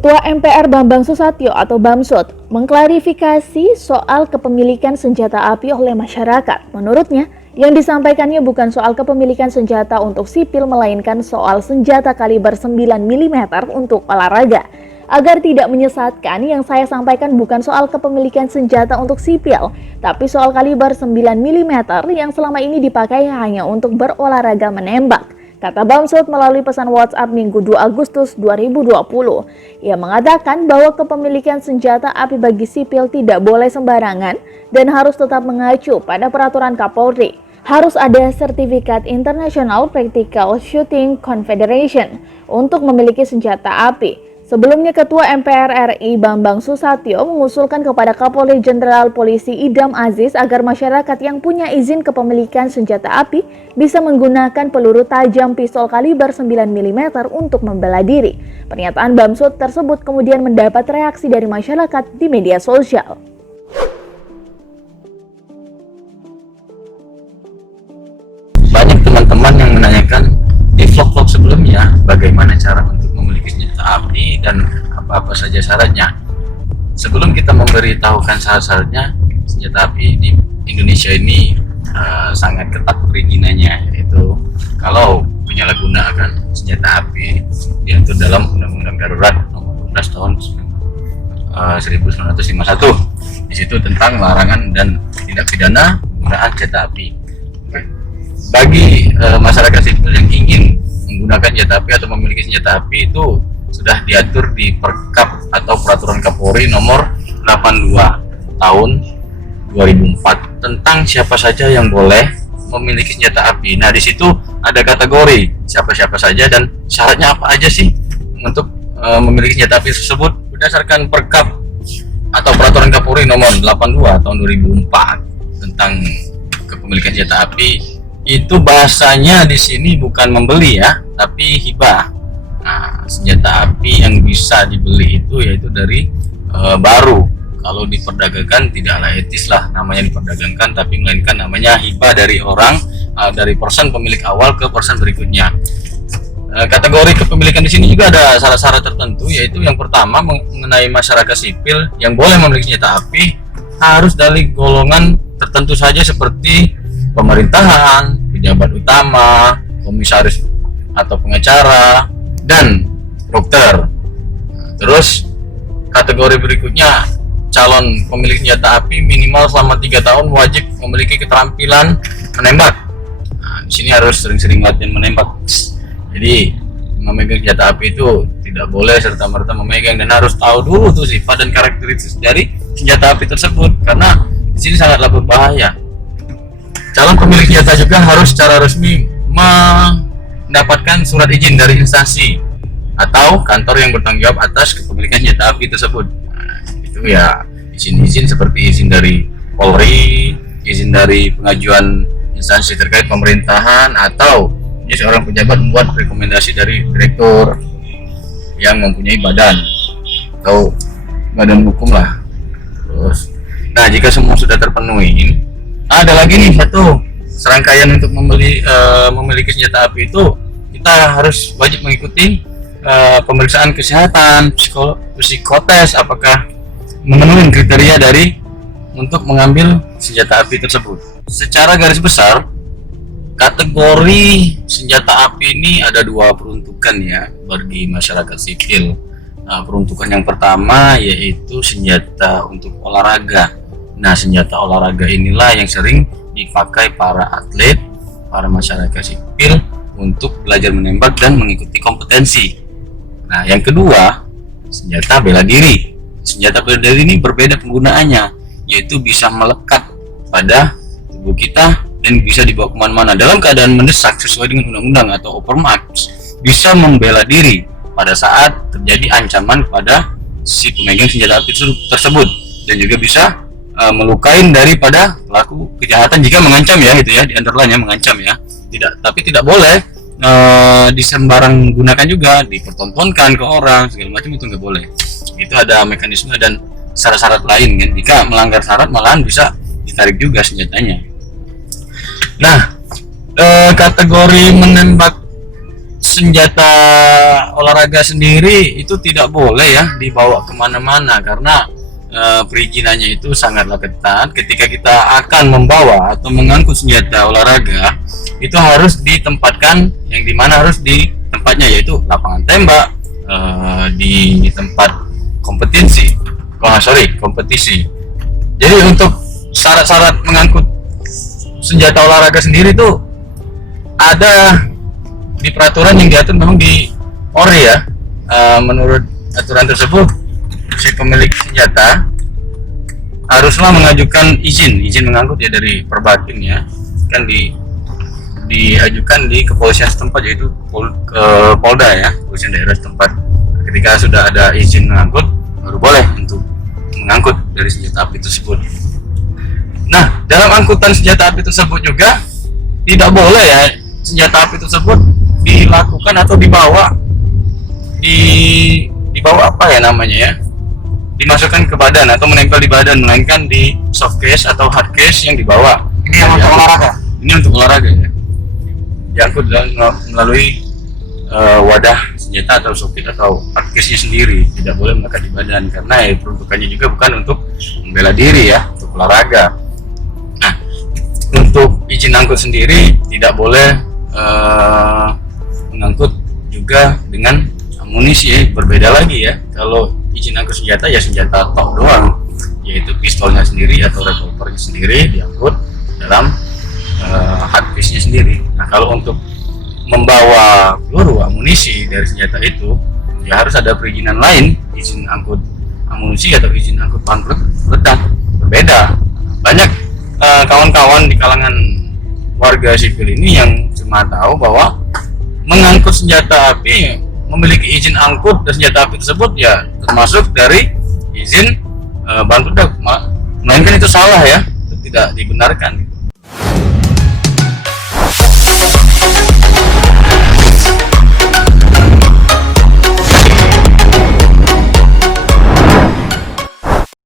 Ketua MPR Bambang Susatyo atau Bamsud mengklarifikasi soal kepemilikan senjata api oleh masyarakat. Menurutnya, yang disampaikannya bukan soal kepemilikan senjata untuk sipil, melainkan soal senjata kaliber 9 mm untuk olahraga. Agar tidak menyesatkan, yang saya sampaikan bukan soal kepemilikan senjata untuk sipil, tapi soal kaliber 9 mm yang selama ini dipakai hanya untuk berolahraga menembak, kata Bamsud melalui pesan WhatsApp Minggu 2 Agustus 2020. Ia mengatakan bahwa kepemilikan senjata api bagi sipil tidak boleh sembarangan dan harus tetap mengacu pada peraturan Kapolri. Harus ada sertifikat International Practical Shooting Confederation untuk memiliki senjata api. Sebelumnya, Ketua MPR RI Bambang Susatyo mengusulkan kepada Kapolri Jenderal Polisi Idam Aziz agar masyarakat yang punya izin kepemilikan senjata api bisa menggunakan peluru tajam pistol kaliber 9 mm untuk membela diri. Pernyataan Bamsud tersebut kemudian mendapat reaksi dari masyarakat di media sosial. Banyak teman-teman yang menanyakan di vlog-vlog sebelumnya bagaimana cara untuk memiliki senjata api dan apa-apa saja syaratnya. Sebelum kita memberitahukan syarat-syaratnya, senjata api di Indonesia ini sangat ketat perizinannya, yaitu kalau penyalahgunaan senjata api diatur dalam Undang-Undang Darurat Nomor 12 Tahun 1951. Di situ tentang larangan dan tindak pidana penggunaan senjata api. Bagi masyarakat sipil yang ingin menggunakan senjata api atau memiliki senjata api itu sudah diatur di Perkap atau Peraturan Kapolri Nomor 82 Tahun 2004 tentang siapa saja yang boleh memiliki senjata api. Nah, di situ ada kategori siapa-siapa saja dan syaratnya apa aja sih untuk memiliki senjata api tersebut. Berdasarkan Perkap atau Peraturan Kapolri Nomor 82 Tahun 2004 tentang kepemilikan senjata api, itu bahasanya di sini bukan membeli ya, tapi hibah. Nah, senjata api yang bisa dibeli itu yaitu dari baru. Kalau diperdagangkan tidaklah etis lah namanya diperdagangkan, tapi melainkan namanya hibah dari orang, dari person pemilik awal ke person berikutnya. Kategori kepemilikan di sini juga ada syarat-syarat tertentu, yaitu yang pertama mengenai masyarakat sipil yang boleh memiliki senjata api harus dari golongan tertentu saja seperti pemerintahan, pejabat utama, komisaris atau pengacara, dan dokter. Terus kategori berikutnya, calon pemilik senjata api minimal selama 3 tahun wajib memiliki keterampilan menembak. Nah, di sini harus sering-sering latihan menembak. Jadi memegang senjata api itu tidak boleh serta-merta memegang dan harus tahu dulu tuh sifat dan karakteristik dari senjata api tersebut, karena di sini sangatlah berbahaya. Calon pemilik senjata juga harus secara resmi mendapatkan surat izin dari instansi atau kantor yang bertanggung jawab atas kepemilikan senjata api tersebut. Nah, itu ya izin-izin seperti izin dari Polri, izin dari pengajuan instansi terkait pemerintahan, atau ini seorang pejabat membuat rekomendasi dari direktur yang mempunyai badan atau badan hukum lah. Terus, nah jika semua sudah terpenuhi, ada lagi nih satu serangkaian untuk memiliki senjata api itu kita harus wajib mengikuti pemeriksaan kesehatan, psikotes, apakah memenuhi kriteria dari untuk mengambil senjata api tersebut. Secara garis besar, kategori senjata api ini ada 2 peruntukan ya bagi masyarakat sipil. Nah, peruntukan yang pertama yaitu senjata untuk olahraga. Nah, senjata olahraga inilah yang sering dipakai para atlet, para masyarakat sipil untuk belajar menembak dan mengikuti kompetensi. Nah, yang kedua, senjata bela diri. Senjata bela diri ini berbeda penggunaannya, yaitu bisa melekat pada tubuh kita dan bisa dibawa kemana-mana dalam keadaan mendesak sesuai dengan undang-undang atau opermax, bisa membela diri pada saat terjadi ancaman pada si pemegang senjata api tersebut, dan juga bisa melukai daripada pelaku kejahatan jika mengancam ya, itu ya di underline-nya mengancam ya. Tapi tidak boleh disembarang gunakan juga, dipertontonkan ke orang segala macam, itu nggak boleh. Itu ada mekanisme dan syarat-syarat lain kan. Jika melanggar syarat malahan bisa ditarik juga senjatanya. Nah, kategori menembak senjata olahraga sendiri itu tidak boleh ya dibawa kemana-mana karena perizinannya itu sangatlah ketat. Ketika kita akan membawa atau mengangkut senjata olahraga itu harus ditempatkan yang dimana harus di tempatnya, yaitu lapangan tembak, di tempat kompetisi. Kompetisi. Jadi untuk syarat-syarat mengangkut senjata olahraga sendiri tuh ada di peraturan yang diatur memang di ORI ya. Menurut aturan tersebut si pemilik senjata haruslah mengajukan izin mengangkut ya dari Perbakin ya, kan diajukan di kepolisian setempat, yaitu Polda ya, kepolisian daerah setempat. Ketika sudah ada izin mengangkut baru boleh untuk mengangkut dari senjata api tersebut. Nah, dalam angkutan senjata api tersebut juga tidak boleh ya senjata api tersebut dilakukan atau dibawa apa ya namanya ya, dimasukkan ke badan atau menempel di badan, melainkan di soft case atau hard case yang dibawa. Ini yang untuk olahraga. Ini untuk olahraga ya, diangkut melalui wadah senjata atau soket atau hard case-nya sendiri, tidak boleh melekat di badan karena ya peruntukannya juga bukan untuk membela diri ya, untuk olahraga. Nah, untuk izin angkut sendiri tidak boleh mengangkut juga dengan amunisi ya, berbeda lagi ya. Kalau izin angkut senjata ya senjata tok doang, yaitu pistolnya sendiri atau revolvernya sendiri diangkut dalam hard case-nya sendiri. Nah, kalau untuk membawa peluru amunisi dari senjata itu ya harus ada perizinan lain, izin angkut amunisi atau izin angkut bahan peledak, berbeda. Banyak kawan-kawan di kalangan warga sipil ini yang cuma tahu bahwa mengangkut senjata api memiliki izin angkut dan senjata api tersebut ya termasuk dari izin bahan peledak, melainkan itu salah ya, itu tidak dibenarkan.